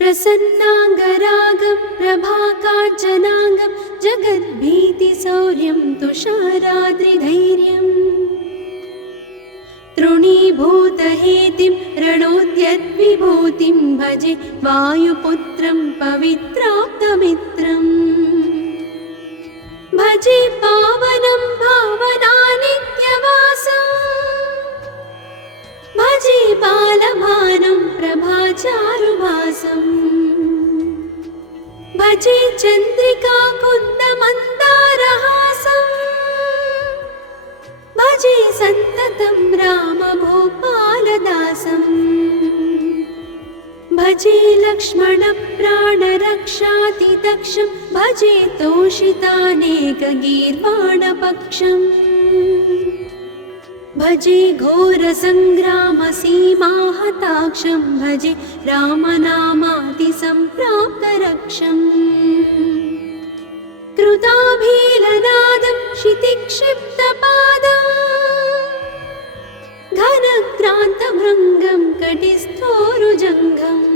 प्रसन्नाङ्गरागं प्रभाकाञ्चनाङ्गं जगद्भीतिशौर्यं तुषाराद्रिधैर्यम् तृणीभूतहेतिं रणोद्यद्विभूतिं भजे वायुपुत्रं पवित्राप्तमित्रम् भजे पावनं भावनानित्यवासम् भजे बालभानं प्रभाचारुभासम् भजे चन्द्रिका कुन्दमन्दारहासम् भजे सन्ततं रामभूपालदासम् भजे लक्ष्मणप्राणरक्षातिदक्षं भजे तोषितानेकगीर्वाणपक्षम् भजे घोरसङ्ग्रामसीमाहताक्षं भजे रामनामातिसम्प्राप्तरक्षम् कृताभीलनादं क्षितिक्षिप्तपादम् घनक्रान्तभृङ्गं कटिस्थोरुजङ्घम्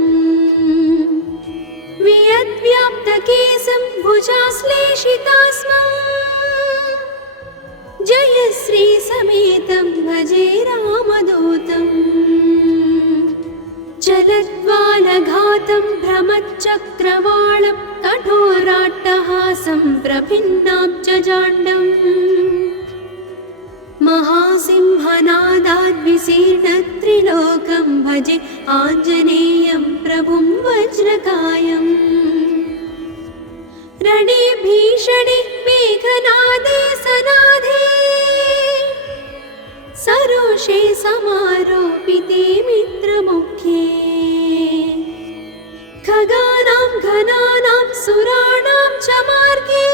वियद्व्याप्तकेशं भुजाश्लेषितास्मम् जयश्रीसमेतं भजे रामदूतम् चलद्वालघातं भ्रमच्चक्रवालं कठोराट्टहासं प्रभिन्नाब्जजाण्डम् महासिंहनादाद्विशीर्णत्रिलोकं भजे आञ्जनेयं प्रभुं वज्रकायम् रणे भीषणे मेघनादे सनादे सरोषे समारोपिते मित्रमुखे खगानां घनानां सुराणां च मार्गे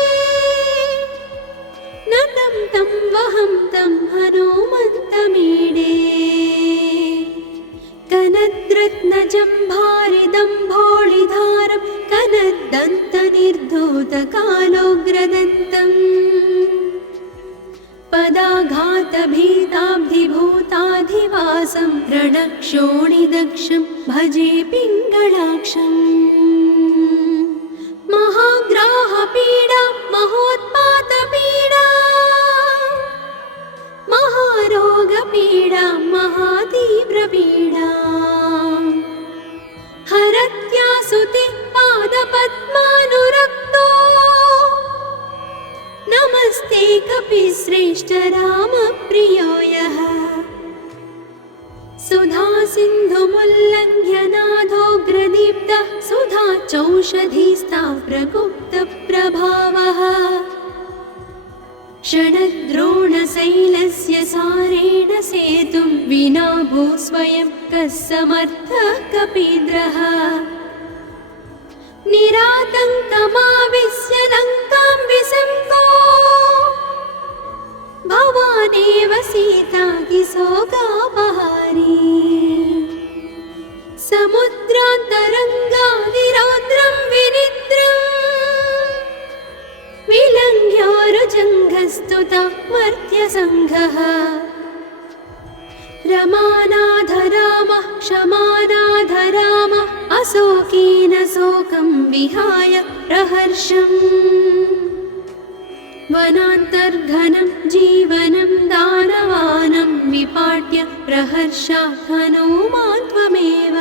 नतं तं वहं तं हनुमन्तमीडे कनद्रत्नजम्भारिदम्भोळिधारं कनद्दन्तनिर्धूतकालोग्रदन्तम् पदाघातभीताब्धिभूताधिवासं रणक्षोणिदक्षं भजे पिङ्गळाक्षम् महाग्राहपीडा महोत्पातपीडा महारोगपीडा महातीव्रपीडा हरत्यासुते पादपद्मानुरक्तो नमस्ते कपिश्रेष्ठ रामप्रियो यः सुधा सिन्धुमुल्लङ्घ्य नाथोग्रदीप्तः सुधा चौषधीस्ता प्रगुप्तप्रभावः षडद्रोणशैलस्य सारेण सेतुं विना भूस्वयं कः समर्थः कपीन्द्रः निरातङ्कमाविश्य लङ्कां विसङ्गो भवानेव सीतातिशोकापहारी समुद्रान्तरङ्गादिरौद्रं विनिद्रम् विलङ्घ्योरुजङ्घस्तुता मर्त्यसङ्घः रमानाथ रामः क्षमानाथ रामः अशोकेन शोकं विहाय प्रहर्षम् वनान्तर्घनं जीवनं दानवानं विपाट्य प्रहर्षात् हनूमान् त्वमेव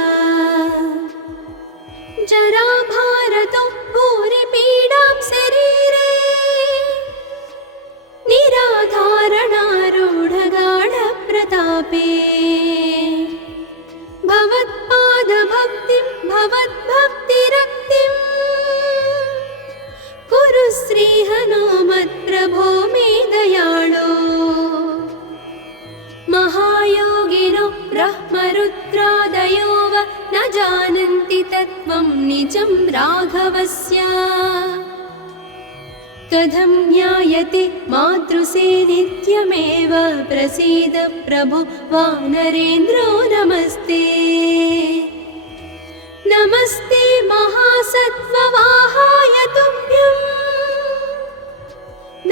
जराभारतो भूरिपीडां शरीरे निराधारणारूढगाढप्रतापे भवत्पादभक्तिं भवद्भक्तिरक्तिं कुरु श्रीहनुमत्प्रभो मे दयाळो महायोगिनो ब्रह्मरुद्रादयो वा न जानन्ति तत्त्वं निजं राघवस्य कथं ज्ञायते मातृसे नित्यमेव प्रसीद प्रभो वानरेन्द्रो नमस्ते नमस्ते महासत्त्ववाहाय तुभ्यं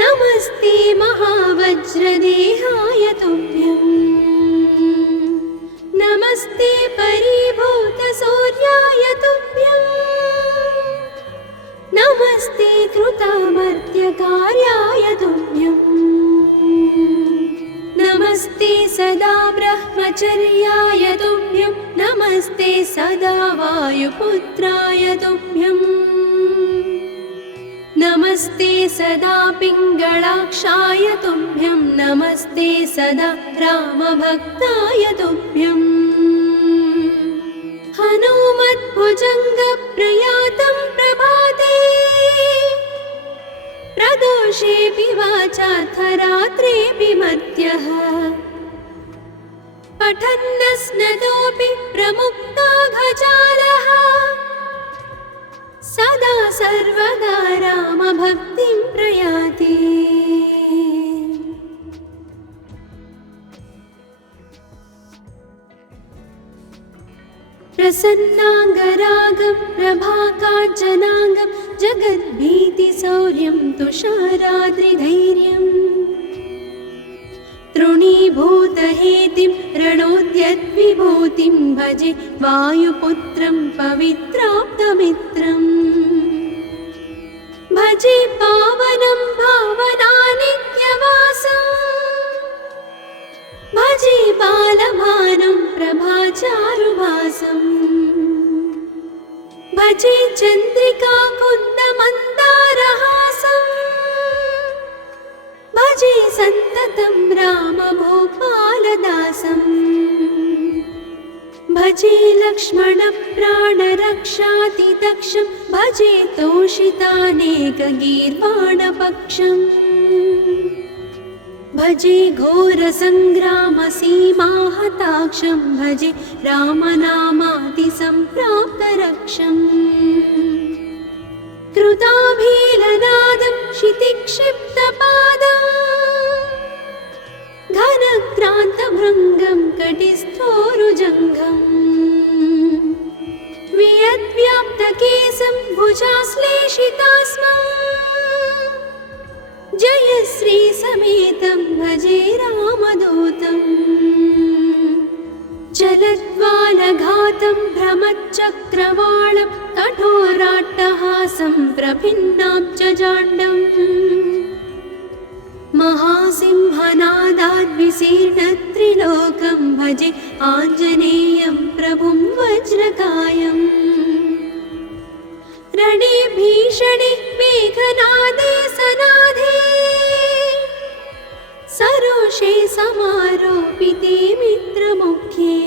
नमस्ते महावज्रदेहाय तुभ्यं नमस्ते परिभूतसूर्याय तुभ्यम् सर्वकार्याय तुभ्यम् नमस्ते सदा ब्रह्मचर्याय तुभ्यं नमस्ते सदा वायुपुत्राय तुभ्यम् नमस्ते सदा पिङ्गळाक्षाय तुभ्यं नमस्ते सदा रामभक्ताय तुभ्यम् हनुमद्भुजङ्गप्रयातं प्रभाते प्रदोषेऽपि वाचार्थरात्रेऽपि मर्त्यः पठन्नस्नतोऽपि प्रमुक्ताघजालः सदा सर्वदा रामभक्तिं प्रयाति प्रसन्नाङ्गरागं प्रभाकाञ्चनाङ्गं जगद्भीतिशौर्यं तुषाराद्रिधैर्यम् तृणीभूतहेतिं रणोद्यद्विभूतिं भजे वायुपुत्रं पवित्राप्तमित्रम् भजे पावनं भावनानित्यवासम् भजे बालभानं प्रभाचारुभासम् भजे चन्द्रिकाकुन्दमन्दारहासम् भजे सन्ततं रामभूपालदासम् भजे लक्ष्मणप्राणरक्षातिदक्षं भजे तोषितानेकगीर्वाणपक्षम् भजे घोरसङ्ग्रामसीमाहताक्षं भजे रामनामातिसम्प्राप्तरक्षम् कृताभीलनादं क्षितिक्षिप्तपादम् घनक्रान्तभृङ्गं कटिस्थोरुजङ्घम् वियद्व्याप्तकेशं भुजाश्लेषितास्मम् जय श्रीसमेतं भजे रामदूतम् चलद्वालघातं भ्रमच्चक्रवालं कठोराट्टहासं प्रभिन्नाब्जजाण्डम् महासिंहनादाद्विशीर्णत्रिलोकं भजे आञ्जनेयं प्रभुं वज्रकायम् रणे भीषणे मेघनादे सनादे सरोषे समारोपिते मित्रमुख्ये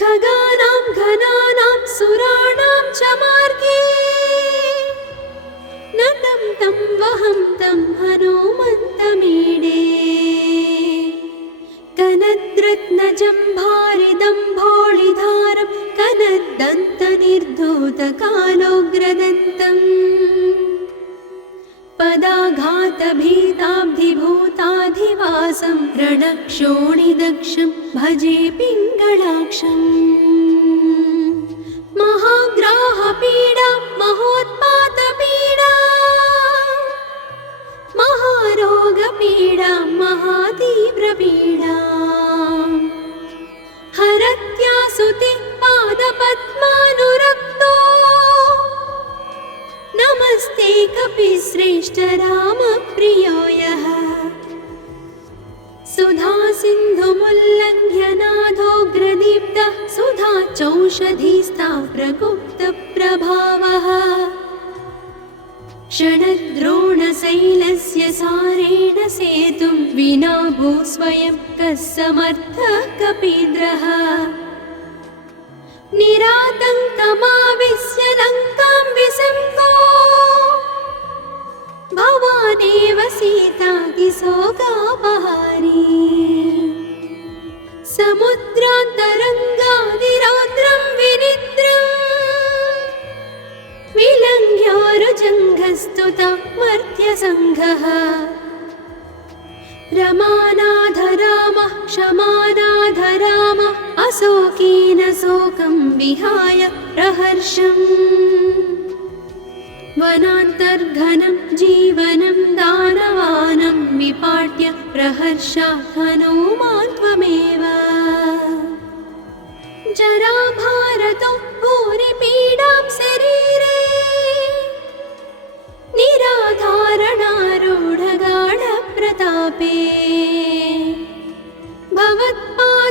खगानां घनानां सुराणां च मार्गे नतं तं वहं तं हनुमन्तमीडे कनद्रत्नजम्भारिदम्भोळिधारं कनद्दन्तनिर्धूतकालोग्रदन्तम् पदाघातभीताब्धिभूताधिवासं रणक्षोणिदक्षं भजे पिङ्गळाक्षम् महाग्राहपीडा महोत्पातपीडा महारोगपीडा महातीव्रपीडा हरत्यासुते पादपद्मानुरक्तो नमस्ते कपिश्रेष्ठ रामप्रियो यः सुधा सिन्धुमुल्लङ्घ्य नाथोग्रदीप्तः सुधा चौषधीस्ता प्रगुप्तप्रभावः षडद्रोणशैलस्य सारेण सेतुं विना भूस्वयं कः समर्थः कपीन्द्रः निरातङ्कमाविश्य लङ्कां विसङ्गो भवानेव सीतातिशोकापहारी समुद्रान्तरङ्गादिरौद्रं विनिद्रम् विलङ्घ्योरुजङ्घस्तुता मर्त्यसङ्घः रमानाधरामः क्षमानाधरामः अशोकेन शोकं विहाय प्रहर्षम् वनान्तर्घनं जीवनं दानवानं विपाट्य प्रहर्षात् हनुमान् त्वमेव जराभारतो भूरिपीडां शरीरे निरा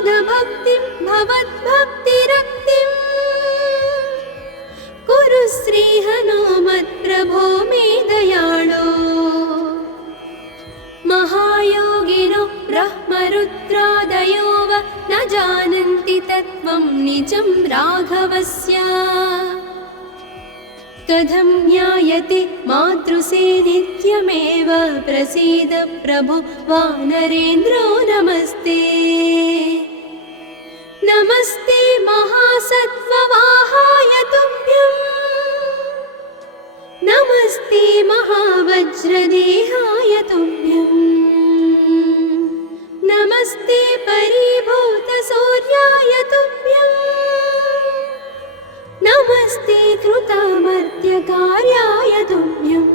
पादभक्तिं भवद्भक्तिरक्तिं कुरु श्रीहनुमत्प्रभो मे दयाळो। महायोगिनो ब्रह्मरुद्रादयो वा न जानन्ति तत्त्वं निजं राघवस्य। कथं ज्ञायते मातृसेनित्यमेव प्रसीद प्रभो वानरेन्द्रो नमस्ते। नमस्ते महासत्त्ववाहाय तुभ्यं नमस्ते महावज्रदेहाय तुभ्यं नमस्ते परिभूतसूर्याय तुभ्यं नमस्ते कृतामर्त्यकार्याय तुभ्यं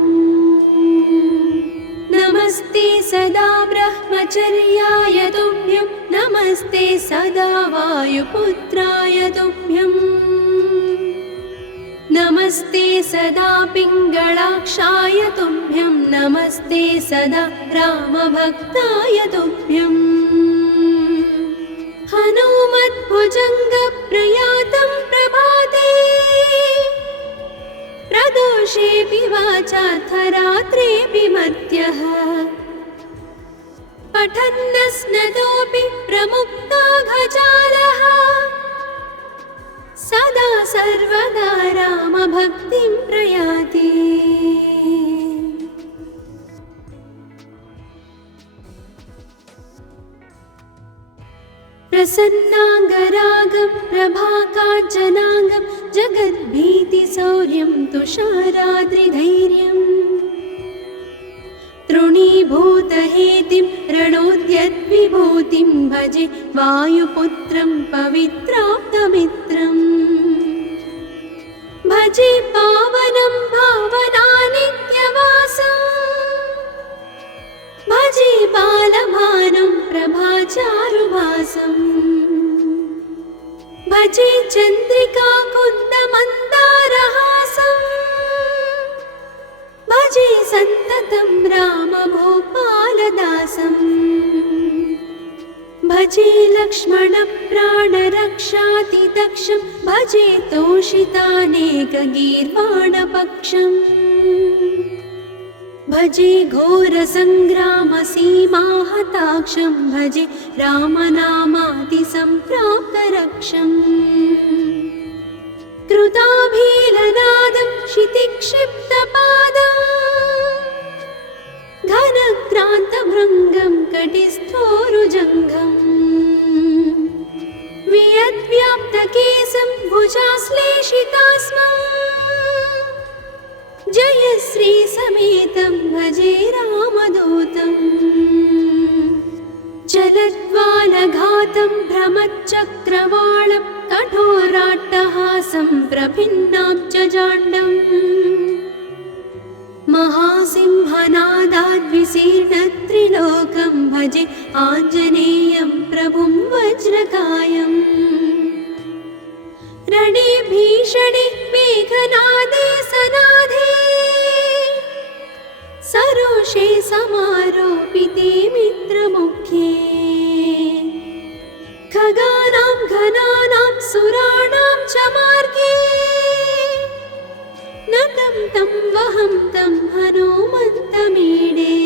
नमस्ते सदा ब्रह्मचर्याय तुभ्यं नमस्ते सदा वायुपुत्राय तुभ्यं नमस्ते सदा पिङ्गळाक्षाय तुभ्यं नमस्ते सदा रामभक्ताय तुभ्यं हनुमद्भुजङ्गप्रयातं प्रभाते प्रदोषेऽपि वाचार्थरात्रेऽपि मर्त्यः पठन्नस्नतोऽपि प्रमुक्ताघजालः सदा सर्वदा रामभक्तिं प्रयाति। प्रसन्नाङ्गरागं प्रभाकाञ्चनाङ्गं जगद्भीतिशौर्यं तुषाराद्रिधैर्यम् तृणीभूतहेतिं रणोद्यद्विभूतिं भजे वायुपुत्रं पवित्राप्तमित्रम् भजे पावनं भावनानित्यवासम् भजे बालभानुं प्रभाचारुभासम् भजे चन्द्रिकाकुन्दमन्दारहासम् भजे सन्ततं रामभूपालदासम् भजे लक्ष्मणप्राणरक्षातिदक्षं भजे तोषितानेकगीर्वाणपक्षम् भजे घोरसङ्ग्रामसीमाहताक्षं भजे रामनामातिसम्प्राप्तरक्षम् कृताभीलनादं क्षितिक्षिप्तपादं घनक्रान्तभृङ्गं कटिस्थोरुजङ्घम् वियद्व्याप्तकेशं भुजाश्लेषितास्मं जयश्रीसमेतं भजे रामदूतम् चलद्वालघातं भ्रमच्चक्रवालं कठोराट्टहासं प्रभिन्नाब्जजाण्डम् महासिंहनादाद्विशीर्णत्रिलोकं भजे आञ्जनेयं प्रभुं वज्रकायम् रणे भीषणे मेघनादे सनादे सरोषे समारोपिते मित्रमुख्ये खगानां घनानां सुराणां च मार्गे नतं तं वहं तं हनुमन्तमीडे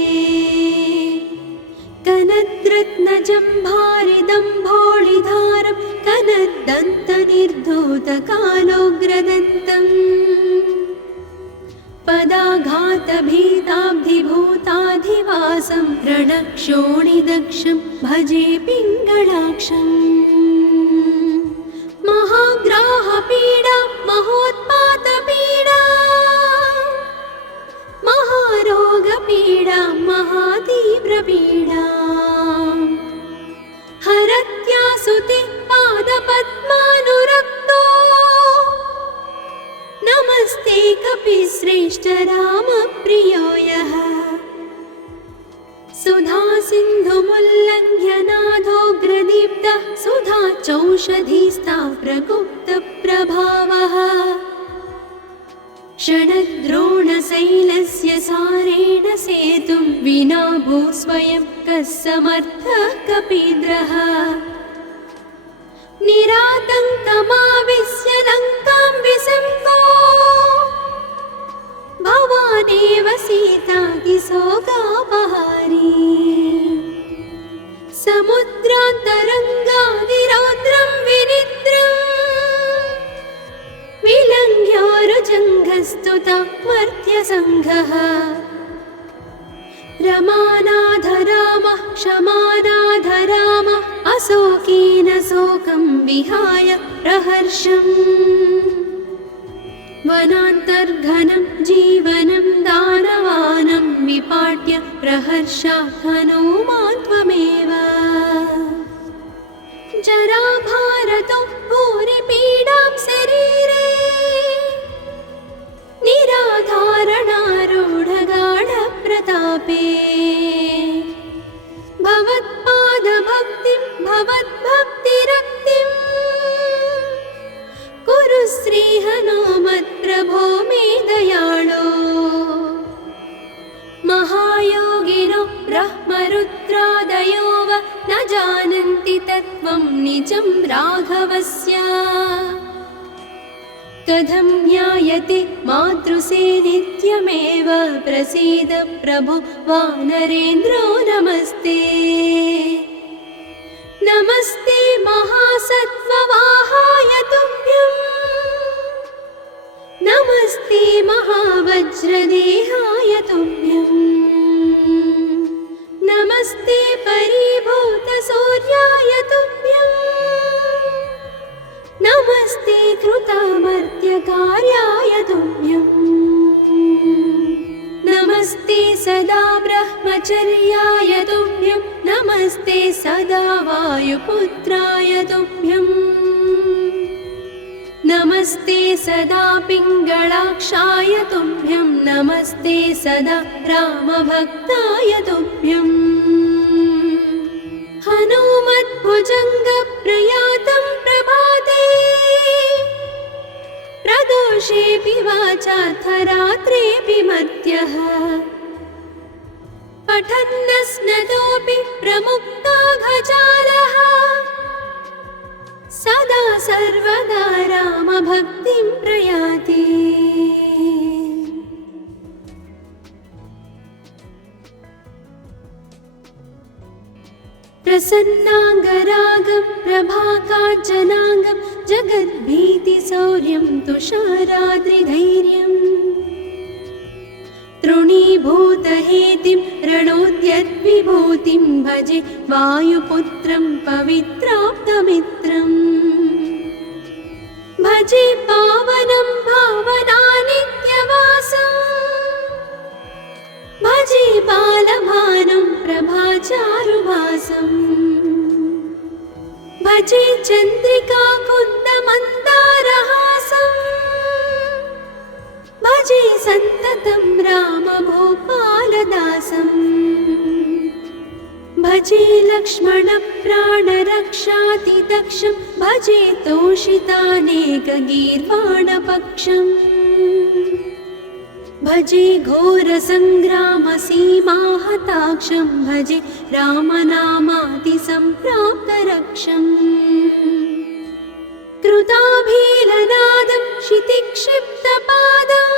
कनद्रत्नजम्भारिदम्भोळिधारं कनद्दन्तनिर्धूतकालोग्रदन्तम् पदाघातभीताब्धिभूताधिवासं रणक्षोणिदक्षं भजे पिङ्गळाक्षम् महाग्राहपीडा महोत्पातपीडा महारोगपीडा महातीव्रपीडा हरत्यासुते पादपद्मानुरक्तो नमस्ते कपिश्रेष्ठ रामप्रियो यः सुधा सिन्धुमुल्लङ्घ्य नाथोग्रदीप्तः सुधा चौषधीस्ता प्रगुप्तप्रभावः षडद्रोणशैलस्य सारेण सेतुं विना भूस्वयं कः समर्थः कपीन्द्रः निरातङ्कमाविश्य लङ्कां विसम्पो भवानेव सीतातिशोकापहारी समुद्रान्तरङ्गादिरौद्रं विनिद्रम् विलङ्घ्योरुजङ्घस्तुता मर्त्यसङ्घः रमानाधरामः क्षमानाधरामः अशोकेन शोकं विहाय प्रहर्षम् वनान्तर्घनं जीवनं दानवानं विपाट्य प्रहर्षात् हनूमान् त्वमेव जराभारतो भूरिपीडां शरीरे निराधारणारूढगाढप्रतापे भवत्पादभक्तिं भवद्भक्तिरक्तिं कुरु श्रीहनुमत्प्रभो मे दयाळो महायोगिनो ब्रह्मरुद्रादयो वा न जानन्ति तत्त्वं निजं राघवस्य कथं ज्ञायते मातृसे नित्यमेव प्रसीद प्रभो वानरेन्द्रो नमस्ते नमस्ते महासत्त्ववाहाय तुभ्यं नमस्ते महावज्रदेहाय तुभ्यं नमस्ते परिभूतसूर्याय तुभ्यं नमस्ते कृतामर्त्यकार्याय तुभ्यं नमस्ते सदा ब्रह्मचर्याय तुभ्यं नमस्ते सदा वायुपुत्राय तुभ्यं नमस्ते सदा पिङ्गळाक्षाय तुभ्यं नमस्ते सदा रामभक्ताय तुभ्यं हनुमद्भुजङ्गप्रयातं प्रभाते प्रदोषेऽपि वाचाथ रात्रेऽपि मर्त्यः पठन्नस्नतोऽपि प्रमुक्ताघजालः सदा सर्वदा रामभक्तिं प्रयाति प्रसन्नाङ्गरागं प्रभाकाञ्चनाङ्गं जगद्भीतिशौर्यं तुषाराद्रिधैर्यम् तृणीभूतहेतिं रणोद्यद्विभूतिं भजे वायुपुत्रं पवित्राप्तमित्रम् भजे पावनं भावनानित्यवासम् भजे बालभानुं प्रभाचारुभासम् भजे चन्द्रिकाकुन्दमन्दारहासम् भजे सन्ततं रामभूपालदासम् भजे लक्ष्मणप्राणरक्षातिदक्षं भजे तोषितानेकगीर्वाणपक्षम् भजे घोरसङ्ग्रामसीमाहताक्षं भजे रामनामातिसम्प्राप्तरक्षम् कृताभीलनादं क्षितिक्षिप्तपादं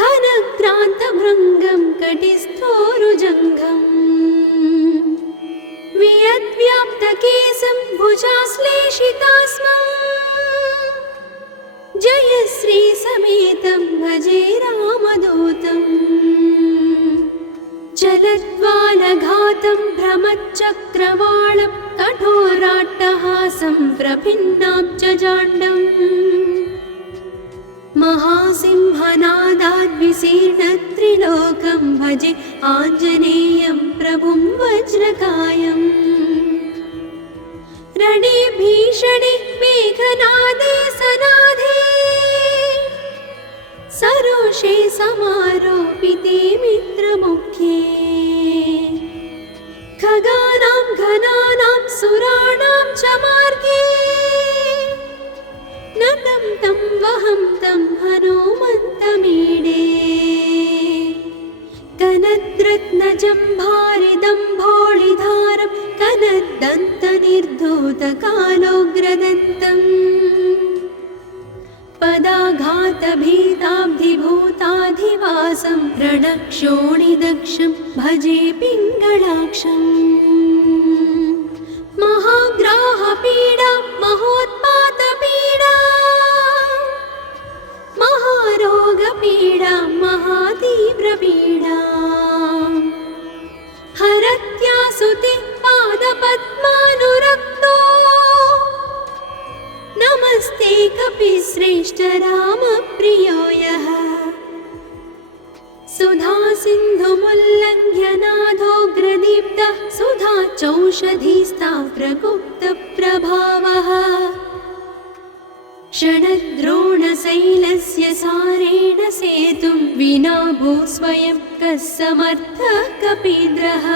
घनक्रान्तभृङ्गं कटिस्थोरुजङ्घम् वियद्व्याप्तकेशं भुजाश्लेषितास्मम् जयश्रीसमेतं भजे रामदूतं चलद्वालघातं भ्रमच्चक्रवालं कठोराट्टहासं प्रभिन्नाब्जजाण्डम् महासिंहनादाद्विशीर्णत्रिलोकं भजे आञ्जनेयं प्रभुं वज्रकायम् रणे भीषणे मेघनादे सनादे सरोषे समारोपिते मित्रमुख्ये खगानां घनानां सुराणां च मार्गे नतं तं वहं तं हनुमन्तमीडे कनद्रत्नजम्भारिदम्भोळिधारं दन्तनिर्धूतकालोग्रदन्तम् पदाघातभीताब्धिभूताधिवासं रणक्षोणिदक्षं भजे पिङ्गळाक्षम् महाग्राहपीडा महोत्पातपीडा महारोगपीडा महातीव्रपीडा हरत्यासुते पादपद्मानुरक्तो नमस्ते कपिश्रेष्ठ रामप्रियो यः सुधा सिन्धुमुल्लङ्घ्य नाथोग्रदीप्तः सुधा चौषधीस्ता प्रगुप्तप्रभावः षडद्रोणशैलस्य सारेण सेतुं विना भूस्वयं कः समर्थः कपीन्द्रः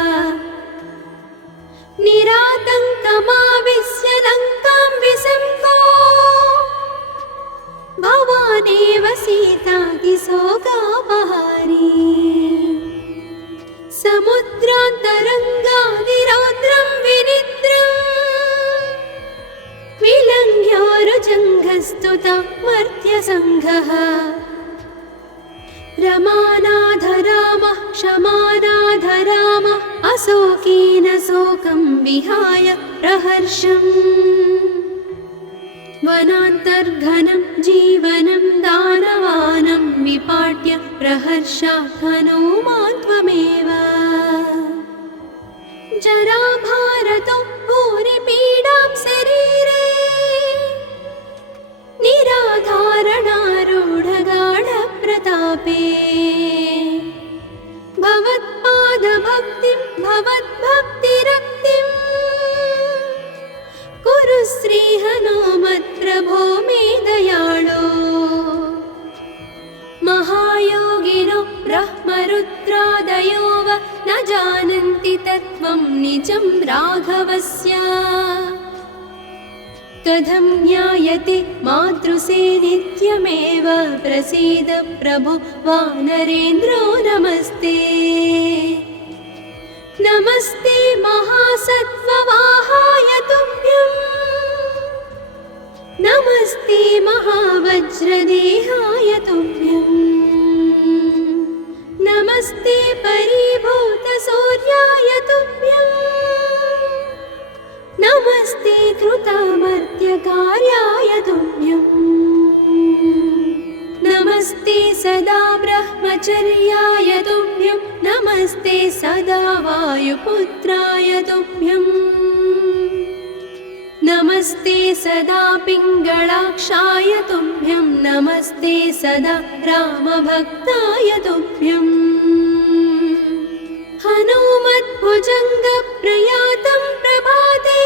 निरातङ्कमाविश्य लङ्कां विसङ्को भवानेव सीतातिशोकापहारी समुद्रान्तरङ्गादिरौद्रं विनिद्रम् विलङ्घ्योरुजङ्घस्तुता मर्त्यसङ्घः रमानाथ रामः क्षमानाथ रामः अशोकेन शोकं विहाय प्रहर्षम् वनान्तर्घनं जीवनं दानवानं विपाट्य प्रहर्षात् हनूमान् त्वमेव जराभारतो भूरिपीडां शरीरे निराधारणारूढगाढप्रतापे भवत्पादभक्तिं भवद्भक्तिरक्तिं कुरु श्रीहनुमत्प्रभो मे दयाळो महायोगिनो ब्रह्मरुद्रादयो वा न जानन्ति तत्त्वं निजं राघवस्य कथं ज्ञायते मातृसे नित्यमेव प्रसीद प्रभो वानरेन्द्रो नमस्ते नमस्ते महासत्त्ववाहाय तुभ्यं नमस्ते महावज्रदेहाय तुभ्यं नमस्ते परिभूतसूर्याय तुभ्यं नमस्ते कृतामर्त्यकार्याय तुभ्यं नमस्ते सदा ब्रह्मचर्याय तुभ्यं नमस्ते सदा वायुपुत्राय तुभ्यं नमस्ते सदा पिङ्गळाक्षाय तुभ्यं नमस्ते सदा रामभक्ताय तुभ्यं हनुमद्भुजङ्गप्रयातं प्रभाते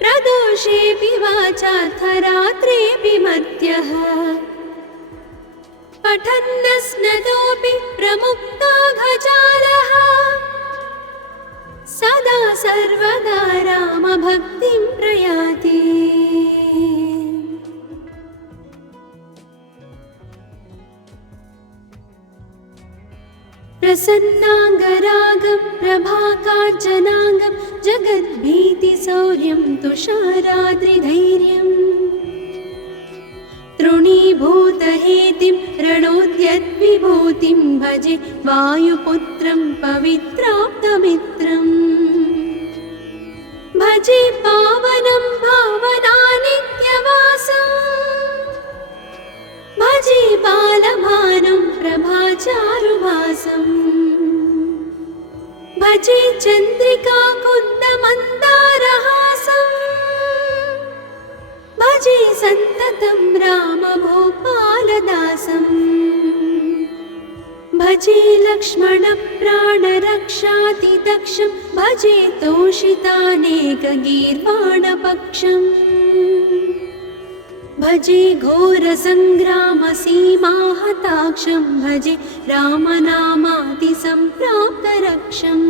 प्रदोषेऽपि वाचार्थरात्रेऽपि मर्त्यः पठन्नस्नतोऽपि प्रमुक्ताघजालः सदा सर्वदा रामभक्तिं प्रयाति प्रसन्नाङ्गरागं प्रभाकाञ्चनाङ्गं जगद्भीतिशौर्यं तुषाराद्रिधैर्यम् तृणीभूतहेतिं रणोद्यद्विभूतिं भजे वायुपुत्रं पवित्राप्तमित्रम् भजे पावनं भावनानित्यवासम् भजे बालभानुं प्रभाचारुभासम् भजे चन्द्रिकाकुन्दमन्दारहासम् भजे सन्ततं रामभूपालदासम् भजे लक्ष्मणप्राणरक्षातिदक्षं भजे तोषितानेकगीर्वाणपक्षम् भजे घोरसङ्ग्रामसीमाहताक्षं भजे रामनामातिसम्प्राप्तरक्षम्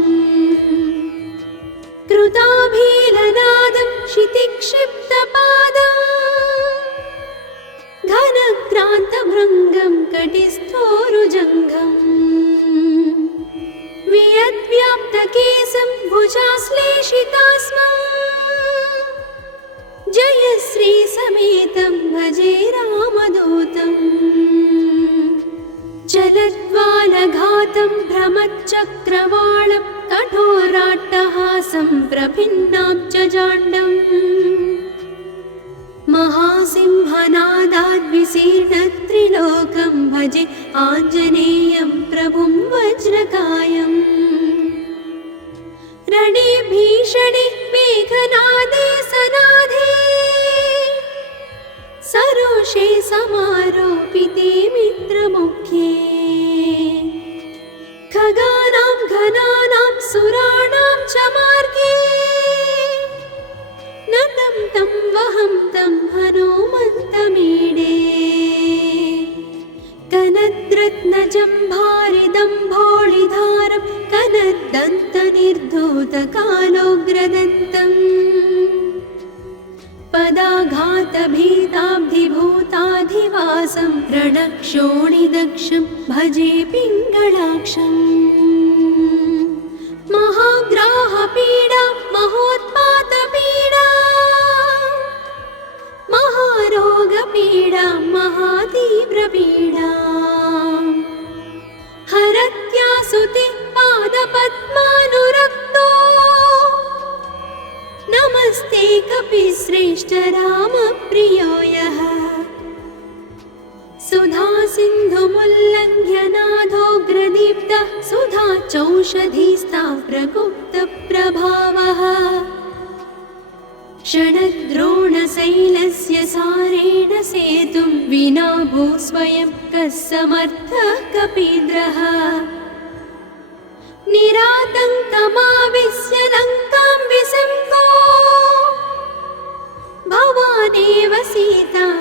कृताभीलनादं क्षितिक्षिप्तपादं घनक्रान्तभृङ्गं कटिस्थोरुजङ्घम् वियद्व्याप्तकेशं भुजाश्ले श्रीनिवासं प्रभिन्नाब्जजाण्डम् महासिंहनादाद्विशीर्णत्रिलोकं भजे आञ्जनेयं प्रभुं वज्रकायम् रणे भीषणे मेघनादे सनादे सरोषे समारोपिते मित्रमुख्ये खगानां घनानां सुराणां च मार्गे नतं तं वहं तं हनुमन्तमीडे कनद्रत्नजम्भारिदम्भोळिधारं कनद्दन्तनिर्धूतकालोग्रदन्तम् पदाघातभीताब्धिभूताधिवासं रणक्षोणिदक्षं भजे पिङ्गळाक्षम् महाग्राहपीडा महोत्पातपीडा महारोगपीडा महातीव्रपीडा हरत्यासुते पादपद्मानुरक्तो नमस्ते कपिश्रेष्ठ रामप्रियो यः सुधा सिन्धुमुल्लङ्घ्य नाथोग्रदीप्तः सुधा चौषधीस्ता प्रगुप्तप्रभावः षडद्रोणशैलस्य सारेण सेतुं विना भूस्वयं कः समर्थः कपीन्द्रः निरातङ्कमाविश्य लङ्कां विसङ्को भवानेव सीतातिशोकापहारी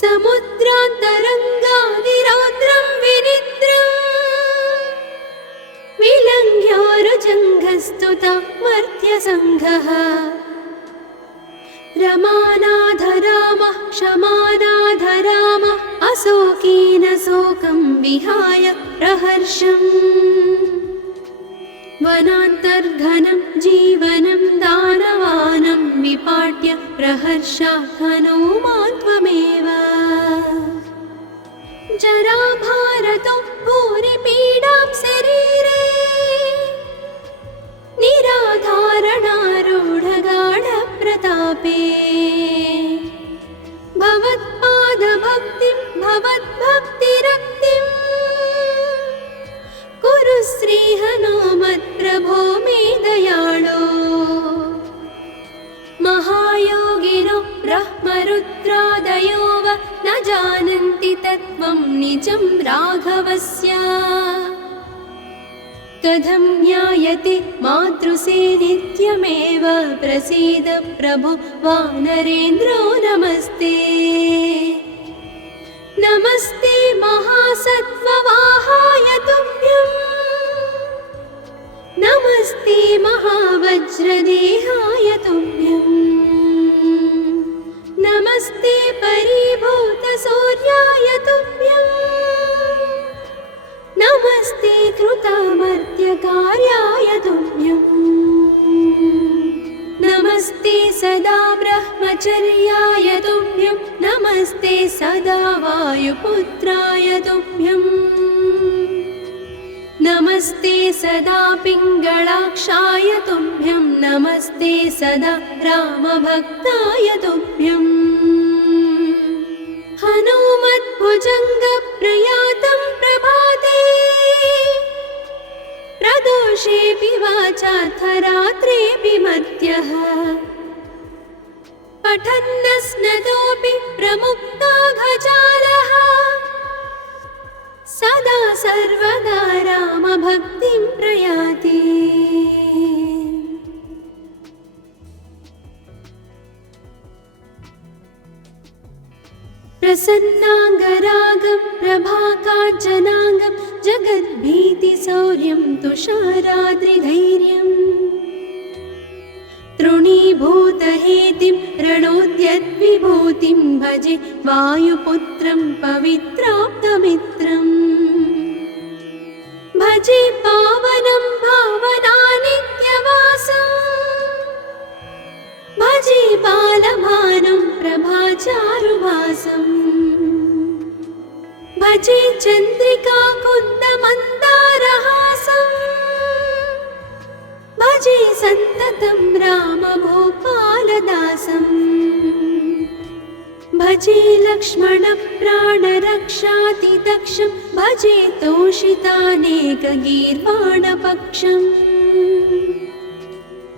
समुद्रान्तरङ्गादिरौद्रं विनिद्रम् विलङ्घ्योरुजङ्घस्तुता मर्त्यसङ्घः रमानाथ रामः क्षमानाथ रामः अशोकेन शोकं विहाय प्रहर्षम् वनान्तर्घनं जीवनं दानवानं विपाट्य प्रहर्षात् हनूमान् त्वमेव जराभारतो भूरिपीडां शरीरे निराधारणारूढगाढप्रतापे भवत्पादभक्तिं भवद्भक्तिरक्तिं कुरु श्रीहनुमत्प्रभो मे दयाळो महायोगिनो ब्रह्मरुद्रादयो वा न जानन्ति तत्त्वं निजं राघवस्य कथं ज्ञायते मातृसे नित्यमेव प्रसीद प्रभो वानरेन्द्रो नमस्ते नमस्ते महासत्त्ववाहाय तुभ्यं नमस्ते महावज्रदेहाय तुभ्यं नमस्ते परिभूतसूर्याय तुभ्यं नमस्ते कृतामर्त्यकार्याय तुभ्यं नमस्ते सदा ब्रह्मचर्याय तुभ्यं नमस्ते सदा वायुपुत्राय तुभ्यं नमस्ते सदा पिङ्गळाक्षाय तुभ्यं नमस्ते सदा रामभक्ताय तुभ्यं हनुमद्भुजङ्गप्रयातं प्रभाते प्रदोषेऽपि वाचार्थरात्रेऽपि मर्त्यः पठन्नस्नतोऽपि प्रमुक्ताघजालः सदा सर्वदा रामभक्तिं प्रयाति प्रसन्नाङ्गरागं प्रभाकाञ्चनाङ्गं जगद्भीतिशौर्यं तुषाराद्रिधैर्यम् तृणीभूतहेतिं रणोद्यद्विभूतिं भजे वायुपुत्रं पवित्राप्तमित्रम् भजे पावनं भावनानित्यवासम् भजे बालभानुं प्रभाचारुभासम् भजे चन्द्रिकाकुन्दमन्दारहासम् लक्ष्मणप्राणरक्षातिदक्षं भजे तोषितानेकगीर्वाणपक्षम्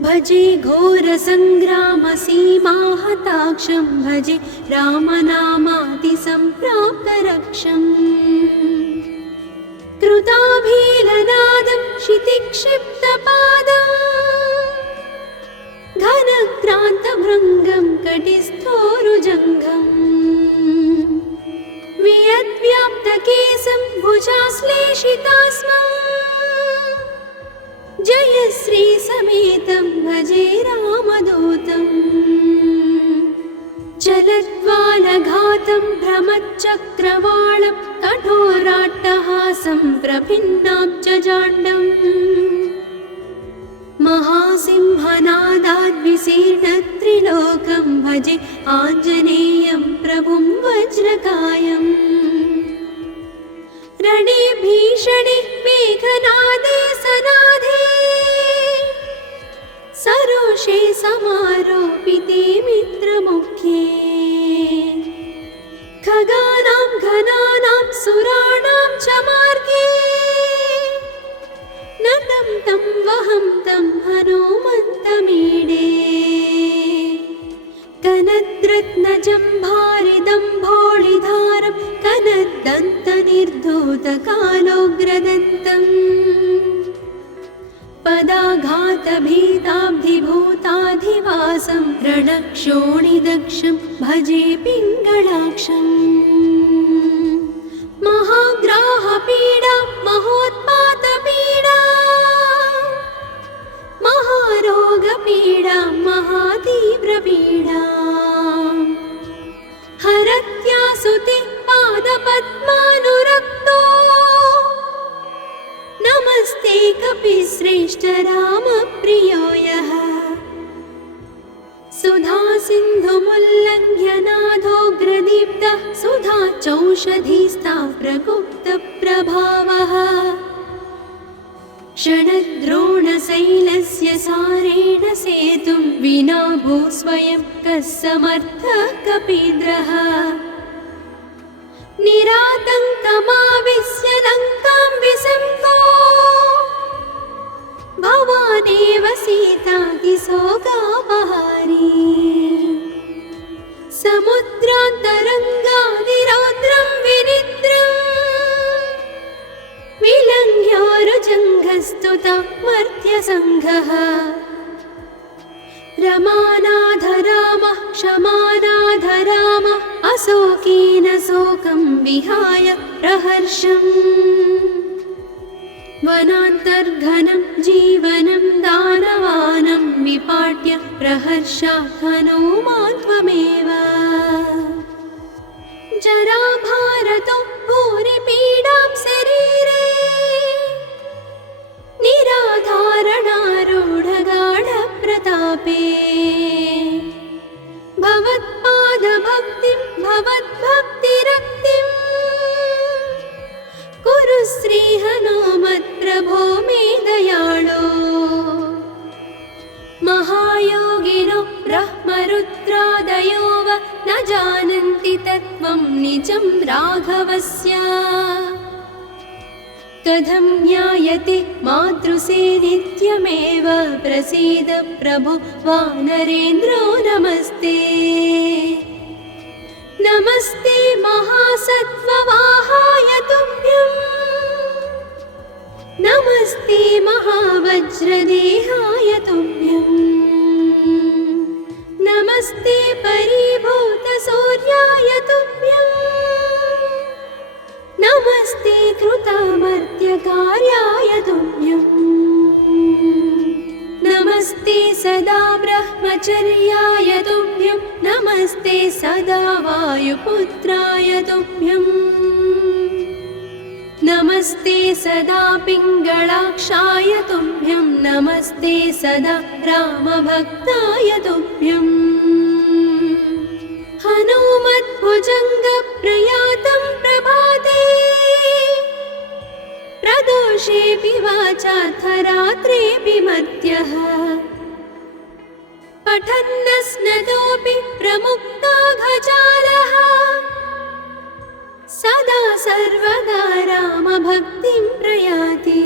भजे घोरसङ्ग्रामसीमाहताक्षं भजे रामनामातिसम्प्राप्तरक्षम् कृताभीलनादं क्षितिक्षिप्तपादम् घनक्रान्तभृङ्गं कटिस्थोरुजङ्घम् वियद्व्याप्तकेशं भुजाश्लेषितास्मम् जयश्रीसमेतं भजे रामदूतम् चलद्वालघातं भ्रमच्चक्रवालं कठोराट्टहासं प्रभिन्नाब्जजाण्डम् महासिंहनादाद्विशीर्णत्रिलोकं भजे आञ्जनेयं प्रभुं वज्रकायम् रणे भीषणे मेघनादे सनादे सरोषे समारोपिते मित्रमुख्ये खगानां घनानां सुराणां च मार्गे नतं तं वहं तं हनुमन्तमीडे कनद्रत्नजम्भारिदम्भोळिधारं कनद्दन्तनिर्धूतकालोग्रदन्तम् पदाघातभीताब्धिभूताधिवासं रणक्षोणिदक्षं भजे पिङ्गळाक्षम् महाग्राहपीडा महोत्पातपीडा महारोगपीडा महातीव्रपीडा हरत्यासुते पादपद्मानुरक्तो नमस्ते कपिश्रेष्ठ रामप्रियो यः सुधासिन्धुमुल्लङ्घ्य नाथोग्रदीप्तः सुधा चौषधीस्ता प्रगुप्तप्रभावः क्षणद्रोणशैलस्य सारेण सेतुं विना भूस्वयं कः समर्थः कपीन्द्रः निरातङ्कमाविश्य लङ्कां विसङ्गो भवानेव सीतातिशोकापहारी समुद्रान्तरङ्गादिरौद्रं विनिद्रम् विलङ्घ्योरुजङ्घस्तुता मर्त्यसङ्घः रमानाथ रामः क्षमानाथ रामः अशोकेन शोकं विहाय प्रहर्षम् वनान्तर्घनं जीवनं दानवानं विपाट्य प्रहर्षात् हनूमान् त्वमेव जराभारतो भूरिपीडां शरीरे निराधारणारूढगाढप्रतापे भवत्पादभक्तिं भवद्भक्तिरक्तिं कुरु श्रीहनुमत्प्रभो मे दयाळो महायोगिनो ब्रह्मरुद्रादयो वा न जानन्ति तत्त्वं निजं राघवस्य कथं ज्ञायते मातृसे नित्यमेव प्रसीद प्रभो वानरेन्द्रो नमस्ते नमस्ते महासत्त्ववाहाय तुभ्यं नमस्ते महावज्रदेहाय तुभ्यं नमस्ते परिभूतसूर्याय तुभ्यं नमस्ते कृतामर्त्यकार्याय तुभ्यं नमस्ते सदा ब्रह्मचर्याय तुभ्यं नमस्ते सदा वायुपुत्राय तुभ्यं नमस्ते सदा पिङ्गळाक्षाय तुभ्यं नमस्ते सदा रामभक्ताय तुभ्यं हनुमद्भुजङ्गप्रयातं प्रभाते प्रदोषेऽपि वाचार्थरात्रेऽपि मर्त्यः पठन्नस्नतोऽपि प्रमुक्ताघजालः सदा सर्वदा रामभक्तिं प्रयाति।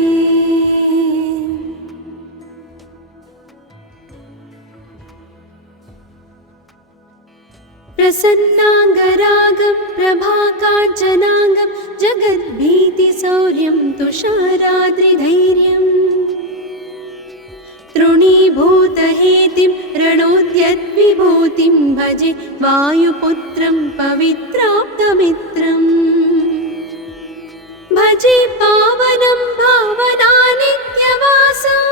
प्रसन्नाङ्गरागं प्रभाकाञ्चनाङ्गं जगद्भीतिशौर्यं तुषाराद्रिधैर्यम् तृणीभूतहेतिं रणोद्यद्विभूतिं भजे वायुपुत्रं पवित्राप्तमित्रम् भजे पावनं भावनानित्यवासम्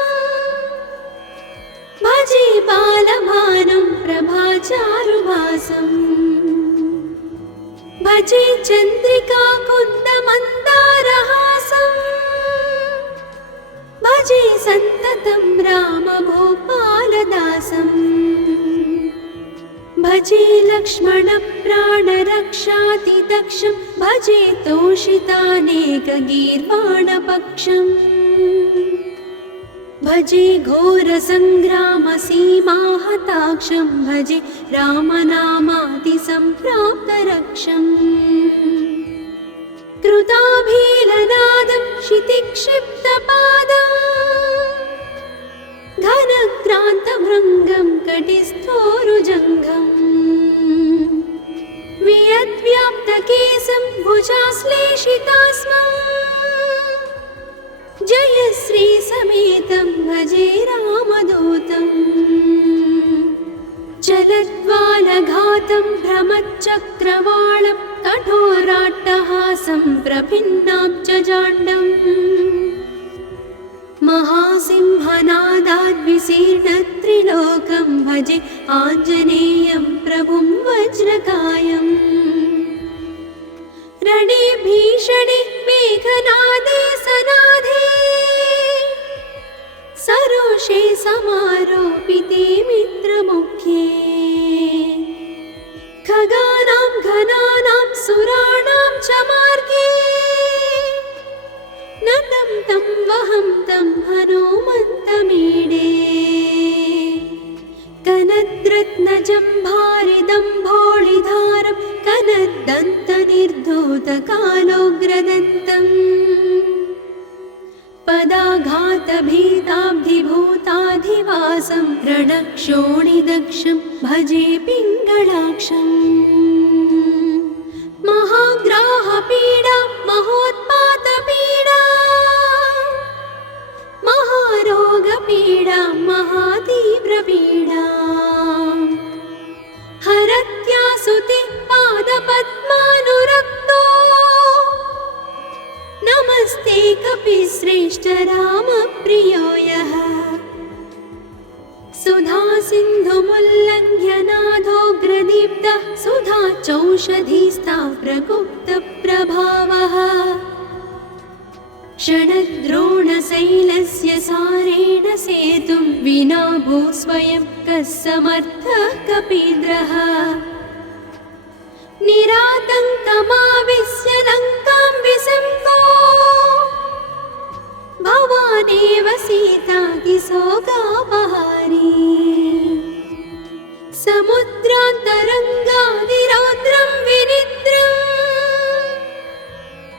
भजे बालभानुं प्रभाचारुभासम् भजे चन्द्रिकाकुन्दमन्दारहासम् भजे सन्ततं रामभूपालदासम् भजे लक्ष्मणप्राणरक्षातिदक्षं भजे तोषितानेकगीर्वाणपक्षम् भजे घोरसङ्ग्रामसीमाहताक्षं भजे रामनामातिसम्प्राप्तरक्षम् कृताभीलनादं क्षितिक्षिप्तपादं घनक्रान्तभृङ्गं कटिस्थोरुजङ्घम् वियद्व्याप्तकेशं भुजाश्लेषितास्मम् जयश्रीसमेतं भजे रामदूतम् चलद्वालघातं भ्रमच्चक्रवालं कठोराट्टहासं प्रभिन्नाब्जजाण्डम् महासिंहनादाद्विशीर्णत्रिलोकं भजे आञ्जनेयं प्रभुं वज्रकायम् रणे भीषणे मेघनादे सनादे सरोषे समारोपिते मित्रमुख्ये खगानां घनानां सुराणां च मार्गे नतं तं वहं तं हनुमन्तमीडे कनद्रत्नजम्भारिदम्भोळिधारं कनद्दन्तनिर्धूतकालोग्रदन्तम् पदाघातभीताब्धिभूताधिवासं रणक्षोणिदक्षं भजे पिङ्गळाक्षम् महाग्राहपीडा महोत्पातपीडा महारोगपीडा महातीव्रपीडा हरत्यासुते पादपद्मानुरक्तो नमस्ते कपिश्रेष्ठ रामप्रियो यः सुधासिन्धुमुल्लङ्घ्य नाथोग्रदीप्तः सुधाचौषधीस्ता प्रगुप्तप्रभावः षडद्रोणशैलस्य सारेण सेतुं विना भूस्वयं कः समर्थः कपीन्द्रः निरातङ्कमाविश्य लङ्कां विसङ्गो भवानेव सीतातिशोकापहारी समुद्रान्तरङ्गादिरौद्रं विनिद्रम्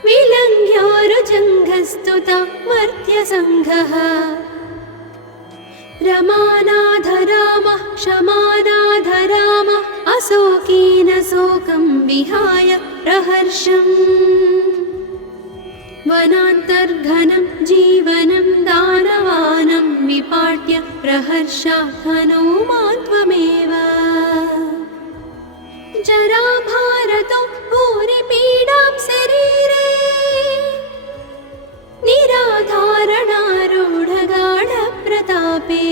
विलङ्घ्योरुजङ्घस्तुता मर्त्यसङ्घः रमानाथ रामः क्षमानाथ रामः अशोकेन शोकं विहाय प्रहर्षम् वनान्तर्घनं जीवनं दानवानं विपाट्य प्रहर्षात् हनुमान् त्वमेव जराभारतो भूरिपीडां शरीरे निराधारणारूढगाढप्रतापे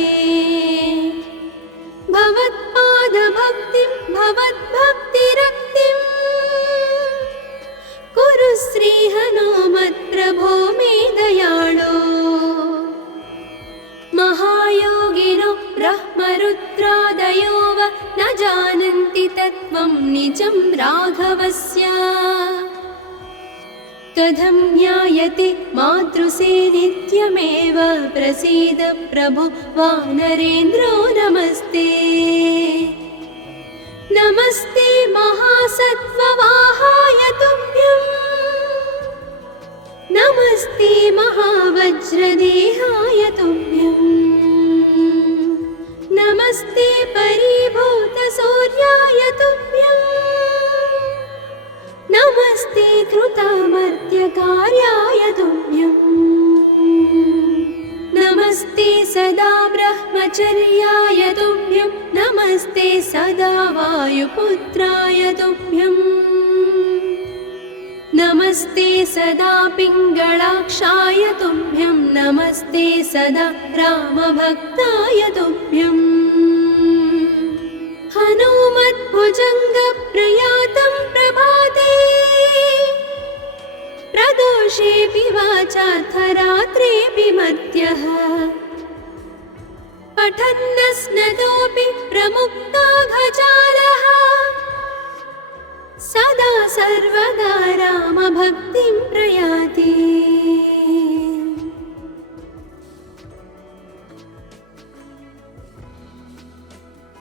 भवत्पादभक्तिं भवद्भक्तिरक्तिं कुरु श्रीहनुमत्प्रभो मे दयाळो महायोगिनो ब्रह्मरुद्रादयो वा न जानन्ति तत्त्वं निजं राघवस्य कथं ज्ञायते मातृसे नित्यमेव प्रसीद प्रभो वानरेन्द्रो नमस्ते नमस्ते महासत्त्ववाहाय तुभ्यम् नमस्ते महावज्रदेहाय तुभ्यम् नमस्ते परिभूतसूर्याय तुभ्यम् नमस्ते कृतामर्त्यकार्याय तुभ्यम् नमस्ते सदा ब्रह्मचर्याय तुभ्यं नमस्ते सदा वायुपुत्राय तुभ्यम् नमस्ते सदा पिङ्गळाक्षाय तुभ्यं नमस्ते सदा रामभक्ताय तुभ्यम् हनुमद्भुजङ्गप्रयातं प्रभाते प्रदोषेऽपि वाचार्थरात्रेऽपि मर्त्यः पठन्नस्नतोऽपि प्रमुक्ताघजालः सदा सर्वदा रामभक्तिं